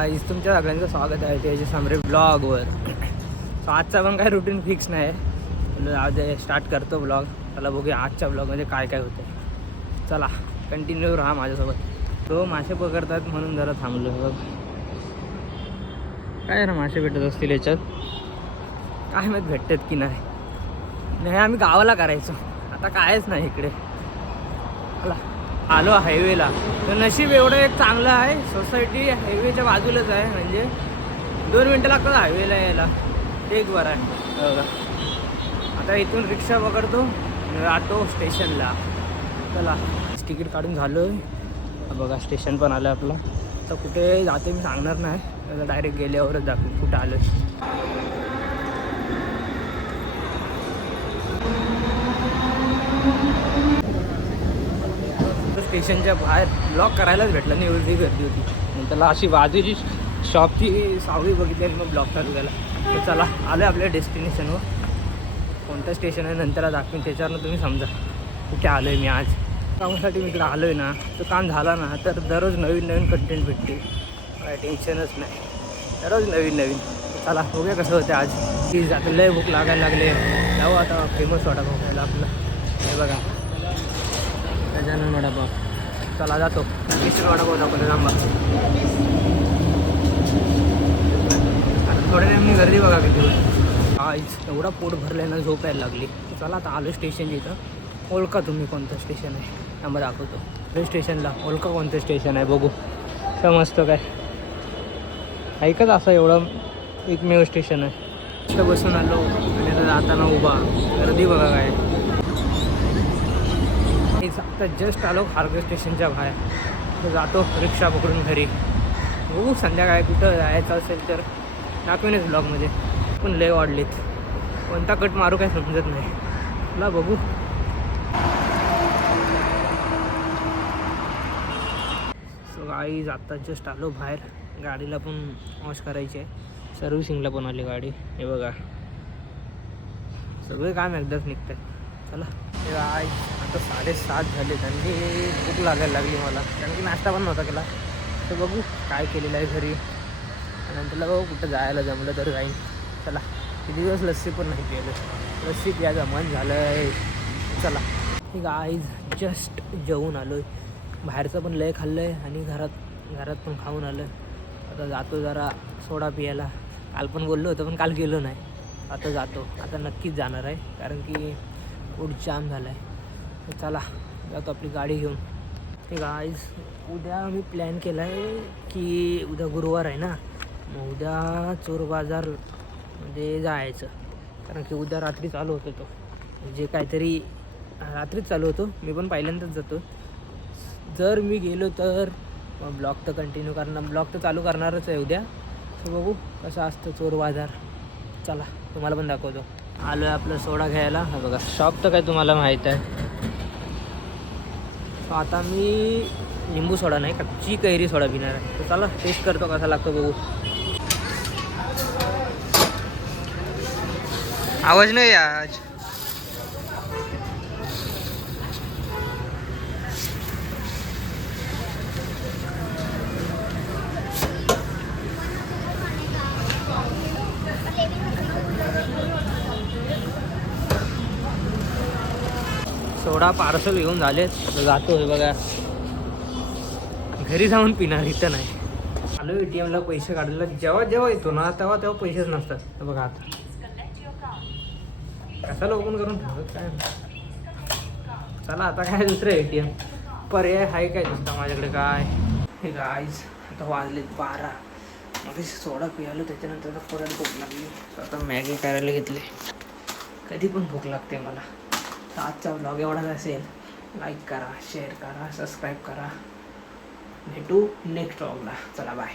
आज तुमच्या सगळ्यांचं स्वागत आहे त्याचे समरे ब्लॉगवर सो आजचा पण काय रुटीन फिक्स नाही. आज स्टार्ट करतो ब्लॉग चला बघूया आजच्या ब्लॉगमध्ये काय काय होतं चला कंटिन्यू राहा माझ्यासोबत. तो मासे पकडतात म्हणून जरा थांबलो बघ. काय ना मासे भेटत असतील याच्यात? काय माहीत भेटतात की नाही. नाही आम्ही गावाला करायचो. आता कायच नाही इकडे. आलो हायवेला तर नशीब एवढं एक चांगलं आहे. सोसायटी हायवेच्या बाजूलाच आहे. म्हणजे दोन मिनटं लागतात हायवेला यायला. ते एक बरं आहे. बघा. आता इथून रिक्षा पकडतो. ऑटो जातो स्टेशनला. चला. तिकीट काढून झालो आहे बघा स्टेशन पण आलं आपलं. तर कुठे जाते मी सांगणार नाही. डायरेक्ट गेल्यावरच दाखवेन कुठं आलं स्टेशनच्या बाहेर ब्लॉक करायलाच भेटलं नाही एवढी गर्दी होती. मग त्याला अशी बाजूची शॉपची सावळी बघितली आणि मग ब्लॉक चालू केला तर चला आलं आपल्या डेस्टिनेशनवर कोणतं स्टेशन आहे नंतर दाखवीन त्याच्यावरनं तुम्ही समजा. कुठे आलो आहे मी आज? कामासाठी मी इकडे आलो आहे ना तो काम झाला ना तर दररोज नवीन नवीन कंटेंट भेटते काय टेन्शनच नाही. दररोज नवीन नवीन. चला बघूया कसं होतं आज. की आता लय भूक लागायला लागले. जाऊ आता फेमस वाटा बघायला आपला हे बघा. गजानन वडापाव चला जातो. मिसळ वडापाव दाखवतो थांबा. आता थोड्या टाइम मी गर्दी बघा किती आज एवढा पोट भरल्यानं झोप यायला लागली. चला आता आलो स्टेशन इथं. ओळखा तुम्ही कोणतं स्टेशन आहे? थांबा दाखवतो. रेल्वे स्टेशनला. ओळखा कोणतं स्टेशन आहे बघू. समजतं काय. ऐकत असं एवढं एकमेव स्टेशन आहे. तिथं बसून आलो. आणि आता जाताना उभा. गर्दी बघा काय. आता जस्ट आलो खारघर स्टेशनच्या बाहेर. जातो रिक्षा पकडून घरी. बघू संध्याकाळी कुठं जायचं असेल तर. दाखवेनच ब्लॉगमध्ये पण लय वाढलीत. कोणता कट मारू काय समजत नाही. तुला बघू. सो आई आता जस्ट आलो बाहेर. गाडीला पण वॉश करायची आहे. सर्व्हिसिंगला पण आली गाडी. हे बघा. सगळे काम एकदाच निघतात चला. ते आज आता साडेसात झाले. आणि भूक लागायला लागली मला. कारण की नाश्ता पण नव्हता केला. तर बघू काय केलेलं आहे घरी. आणि नंतरला बघू कुठं जायला जमलं तर जाईन चला. किती दिवस लस्सी पण नाही पिलं लस्सी प्यायचं मन झालं आहे चला. ठीक आईज जस्ट जेवून आलो आहे बाहेरचं पण लय खाल्लं आहे आणि घरात घरात पण खाऊन आलं आता जातो जरा सोडा पियाला काल पण बोललो होतं पण काल गेलो नाही. आता जातो. आता नक्कीच जाणार आहे. कारण की पोट जाम झाला आहे तर चला जातो आपली गाडी घेऊन. हे गाईज उद्या मी प्लॅन केला आहे की उद्या गुरुवार आहे ना? मग उद्या चोर बाजारमध्ये जायचं. कारण की उद्या रात्री चालू होतो तो. म्हणजे काहीतरी रात्रीच चालू होतो. मी पण पहिल्यांदाच जातो. जर मी गेलो तर मग ब्लॉग तर कंटिन्यू करणार ब्लॉग तर चालू करणारच आहे उद्या. तर बघू कसं असतं चोर बाजार. चला तुम्हाला पण दाखवतो. आलो आहे आपलं सोडा घ्यायला. हा बघा शॉप तर काय तुम्हाला माहीत आहे. आता मी लिंबू सोडा नाही कच्ची कैरी सोडा पिणार आहे. तर चला टेस्ट करतो कसा लागतो बघू. आवाज नाही आज. सोडा पार्सल घेऊन झाले. जातो हे बघा. घरी जाऊन पिणार इथं नाही. आलो ए टी एमला पैसे काढायला जेव्हा जेव्हा येतो ना तेव्हा तेव्हा पैसेच नसतात. तर बघा आता. कसा ओपन करून ठेवत काय? चला आता काय दुसरं ए टी एम पर्याय आहे काय दुसरा माझ्याकडे? काय? हे गाईज आता वाजलेत बारा. मग सोडा पियालो त्याच्यानंतर आता परत भूक लागली. तर आता मॅगी करायला घेतले. कधी पण भूक लागते मला. तर आजचा ब्लॉग एवढाच असेल. लाईक करा शेअर करा सबस्क्राईब करा. भेटू नेक्स्ट ब्लॉगला चला बाय